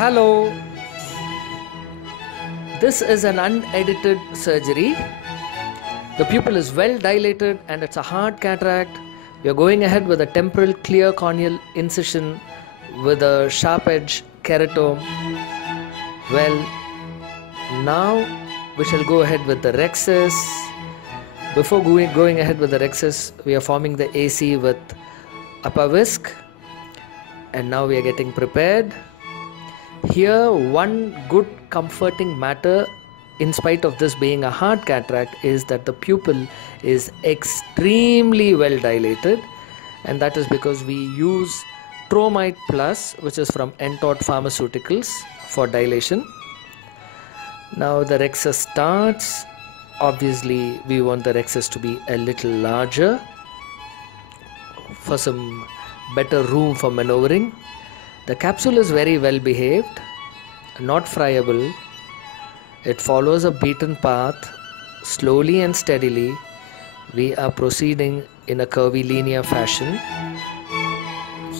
Hello, this is an unedited surgery. The pupil is well dilated and it's a hard cataract. We are going ahead with a temporal clear corneal incision with a sharp edge keratome. Well, now we shall go ahead with the rhexis. Before going ahead with the rhexis, we are forming the AC with upper whisk, and now we are getting prepared. Here, one good comforting matter, in spite of this being a hard cataract, is that the pupil is extremely well dilated, and that is because we use Tromite Plus, which is from Entot Pharmaceuticals, for dilation. Now the rhexis starts. Obviously, we want the rhexis to be a little larger for some better room for maneuvering. The capsule is very well behaved, not friable. It follows a beaten path. Slowly and steadily, we are proceeding in a curvilinear fashion.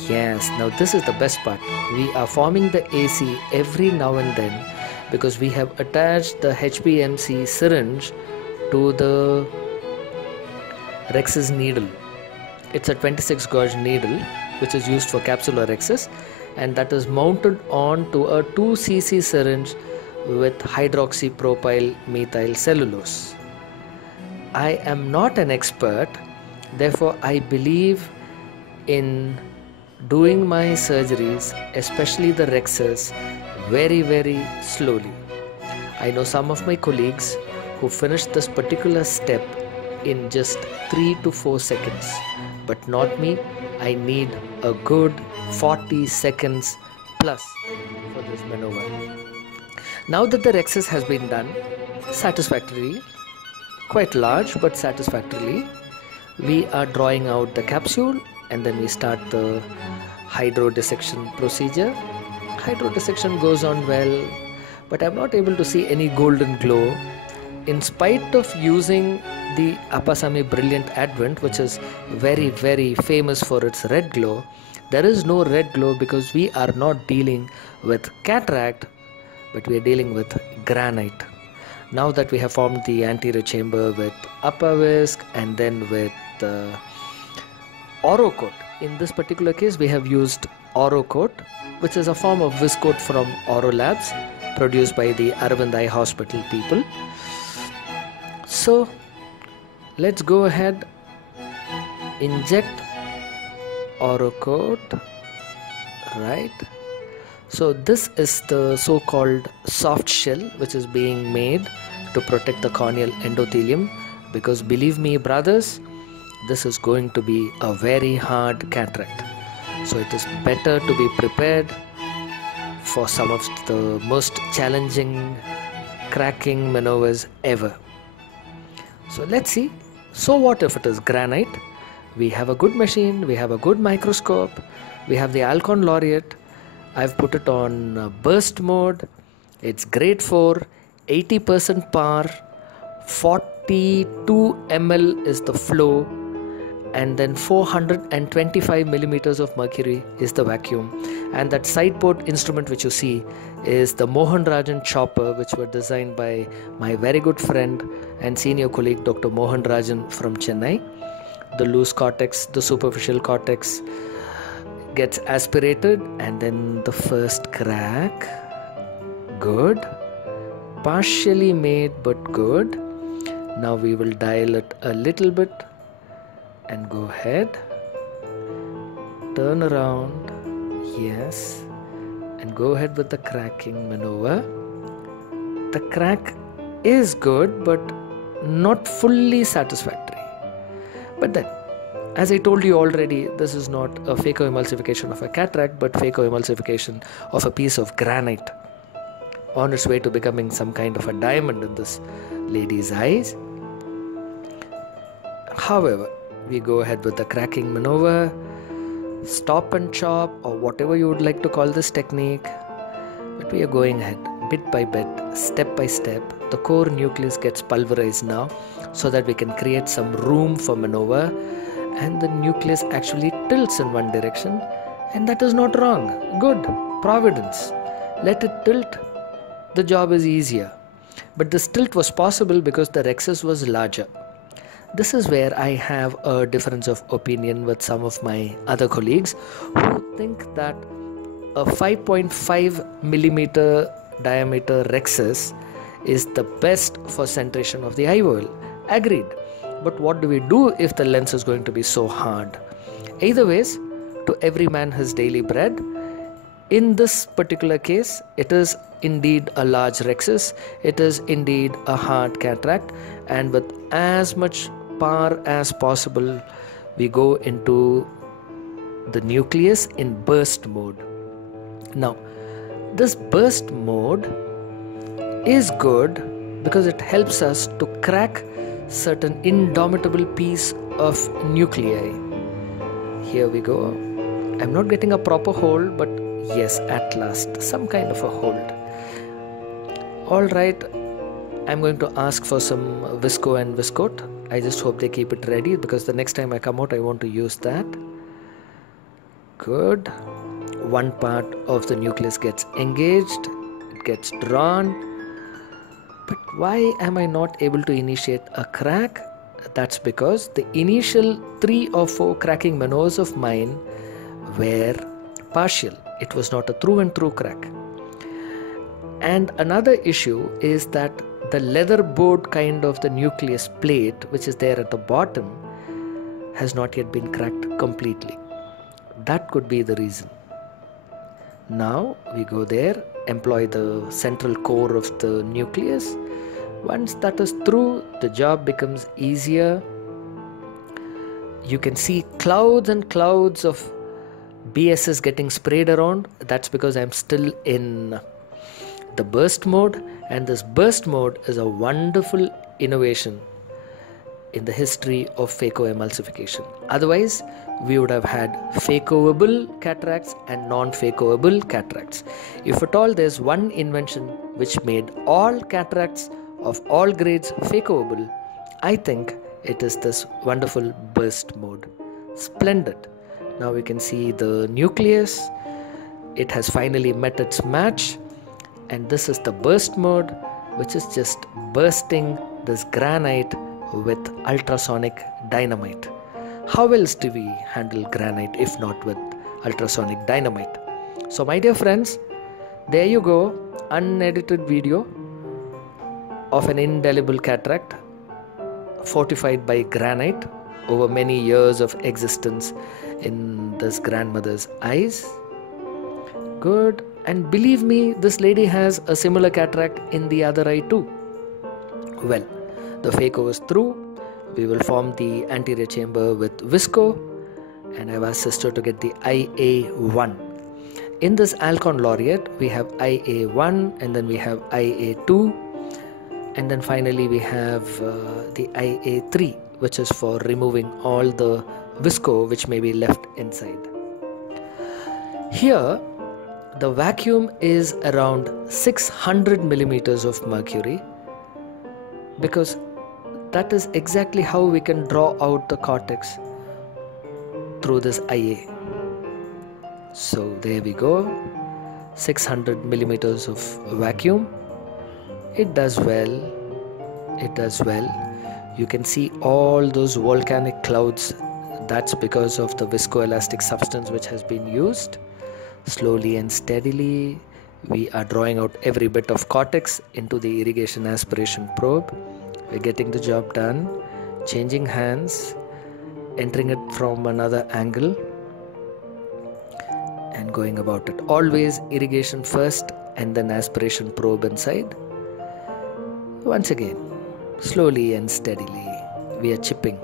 Yes, now this is the best part. We are forming the AC every now and then because we have attached the HPMC syringe to the rhexis needle. It's a 26 gauge needle which is used for capsular rhexis, and that is mounted onto a 2 cc syringe with hydroxypropyl methyl cellulose. I am not an expert, therefore I believe in doing my surgeries, especially the rhexis, very slowly. I know some of my colleagues who finished this particular step in just 3 to 4 seconds, but not me. I need a good 40 seconds plus for this maneuver. Now that the rhexis has been done satisfactorily, quite large but satisfactorily, we are drawing out the capsule, and then we start the hydrodissection procedure. Hydrodissection goes on well, but I'm not able to see any golden glow. In spite of using the Apasami Brilliant Advent, which is very famous for its red glow, there is no red glow because we are not dealing with cataract, but we are dealing with granite. Now that we have formed the anterior chamber with upper whisk and then with Oro coat, in this particular case we have used Oro coat, which is a form of whisk coat from Oro Labs produced by the Aravind Eye Hospital people. So let's go ahead, inject Oro coat, right? So this is the so-called soft shell which is being made to protect the corneal endothelium, because believe me brothers, this is going to be a very hard cataract. So it is better to be prepared for some of the most challenging cracking maneuvers ever. So let's see. So what if it is granite? We have a good machine, we have a good microscope, we have the Alcon Laureate. I've put it on burst mode. It's grade 4, 80% par, 42 ml is the flow, and then 425 millimeters of mercury is the vacuum. And that side port instrument which you see is the Mohan Rajan chopper, which were designed by my very good friend and senior colleague Dr. Mohan Rajan from Chennai. The loose cortex, the superficial cortex gets aspirated, and then the first crack, good, partially made but good. Now we will dial it a little bit and go ahead, turn around, yes, and go ahead with the cracking maneuver. The crack is good but not fully satisfactory. But then, as I told you already, this is not a phacoemulsification of a cataract, but phacoemulsification of a piece of granite on its way to becoming some kind of a diamond in this lady's eyes. However, we go ahead with the cracking maneuver, stop and chop, or whatever you would like to call this technique. But we are going ahead bit by bit, step by step. The core nucleus gets pulverized now so that we can create some room for maneuver, and the nucleus actually tilts in one direction, and that is not wrong. Good, providence. let it tilt, the job is easier. But this tilt was possible because the rexus was larger. This is where I have a difference of opinion with some of my other colleagues who think that a 5.5 millimeter diameter rexus is the best for centration of the IOL. Agreed. But what do we do if the lens is going to be so hard? Either ways, to every man his daily bread. In this particular case, it is indeed a large rexus, it is indeed a hard cataract, and with as much power as possible, we go into the nucleus in burst mode. Now, this burst mode is good because it helps us to crack certain indomitable piece of nuclei. Here we go. I'm not getting a proper hold, but yes, at last, some kind of a hold. Alright, I'm going to ask for some visco and viscoat. I just hope they keep it ready because the next time I come out, I want to use that. Good. One part of the nucleus gets engaged, it gets drawn. But why am I not able to initiate a crack? That's because the initial 3 or 4 cracking maneuvers of mine were partial. It was not a through and through crack. And another issue is that the leather board kind of the nucleus plate, which is there at the bottom, has not yet been cracked completely. That could be the reason. Now we go there, employ the central core of the nucleus. Once that is through, the job becomes easier. You can see clouds and clouds of BSs getting sprayed around. That's because I'm still in the burst mode, and this burst mode is a wonderful innovation in the history of phacoemulsification. Otherwise, we would have had phacoable cataracts and non-phacoable cataracts. If at all there's one invention which made all cataracts of all grades phacoable, I think it is this wonderful burst mode. Splendid. Now we can see the nucleus. It has finally met its match, and this is the burst mode, which is just bursting this granite with ultrasonic dynamite. How else do we handle granite if not with ultrasonic dynamite? So my dear friends, there you go, unedited video of an indelible cataract fortified by granite over many years of existence in this grandmother's eyes. Good. And believe me, this lady has a similar cataract in the other eye too. Well, the phaco is through. We will form the anterior chamber with visco, and I've asked sister to get the IA1. In this Alcon Laureate, we have IA1, and then we have IA2, and then finally we have the IA3, which is for removing all the visco which may be left inside. Here, the vacuum is around 600 millimeters of mercury, because that is exactly how we can draw out the cortex through this IA. So there we go, 600 millimeters of vacuum. It does well. It does well. You can see all those volcanic clouds. That's because of the viscoelastic substance which has been used. Slowly and steadily, we are drawing out every bit of cortex into the irrigation aspiration probe. We're getting the job done, changing hands, entering it from another angle, and going about it. Always irrigation first and then aspiration probe inside. Once again, slowly and steadily, we are chipping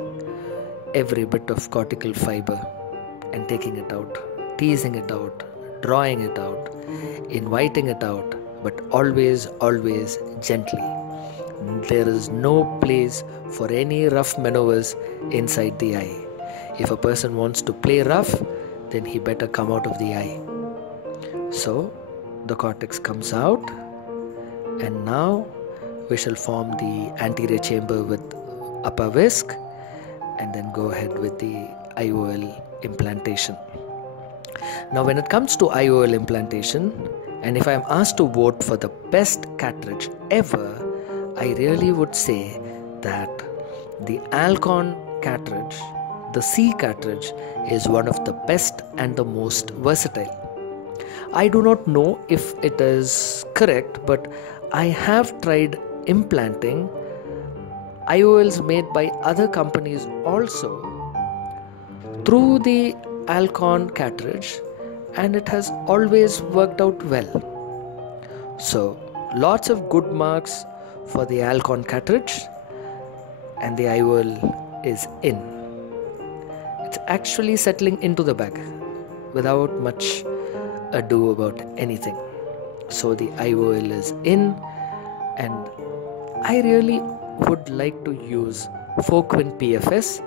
every bit of cortical fiber and taking it out, teasing it out, drawing it out, inviting it out, but always, always gently. There is no place for any rough maneuvers inside the eye. If a person wants to play rough, then he better come out of the eye. So the cortex comes out, and now we shall form the anterior chamber with upper whisk, and then go ahead with the IOL implantation. Now when it comes to IOL implantation, And if I am asked to vote for the best cartridge ever, I really would say that the Alcon cartridge, the C cartridge, is one of the best and the most versatile. I do not know if it is correct, but I have tried implanting IOLs made by other companies also through the Alcon cartridge, and it has always worked out well. So, lots of good marks for the Alcon cartridge, and the IOL is in. It's actually settling into the bag without much ado about anything. So the IOL is in, and I really would like to use 4-quin PFS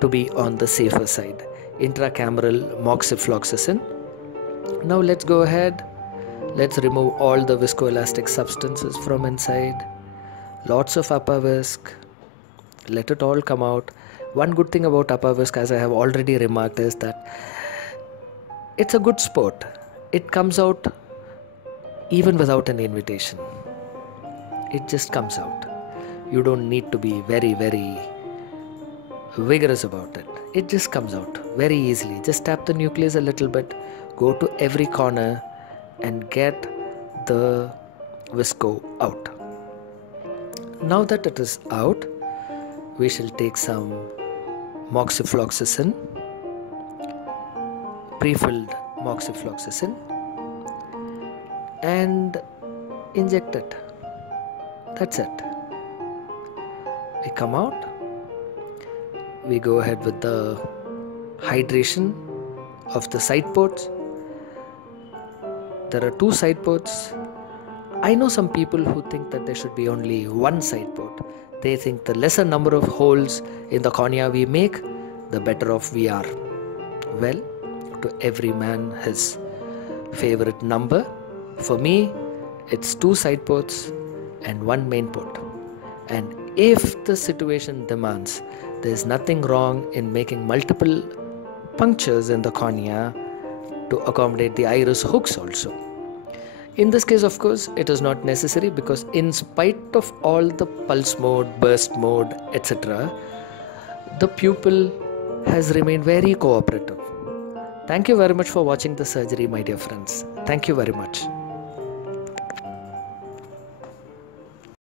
to be on the safer side, intracameral moxifloxacin. Now let's go ahead. Let's remove all the viscoelastic substances from inside. Lots of upper visc. Let it all come out. One good thing about upper visc, as I have already remarked, is that it's a good sport. It comes out even without an invitation. It just comes out. You don't need to be very, very vigorous about it. It just comes out very easily. Just tap the nucleus a little bit, go to every corner and get the visco out. Now that it is out, we shall take some moxifloxacin, pre-filled moxifloxacin, and inject it. That's it. We come out. We go ahead with the hydration of the side ports. There are 2 side ports. I know some people who think that there should be only 1 side port. They think the lesser number of holes in the cornea we make, the better off we are. Well, to every man his favorite number. For me, it's 2 side ports and 1 main port. And if the situation demands, there's nothing wrong in making multiple punctures in the cornea to accommodate the iris hooks also. In this case, of course, it is not necessary, because in spite of all the pulse mode, burst mode, etc., the pupil has remained very cooperative. Thank you very much for watching the surgery, my dear friends. Thank you very much.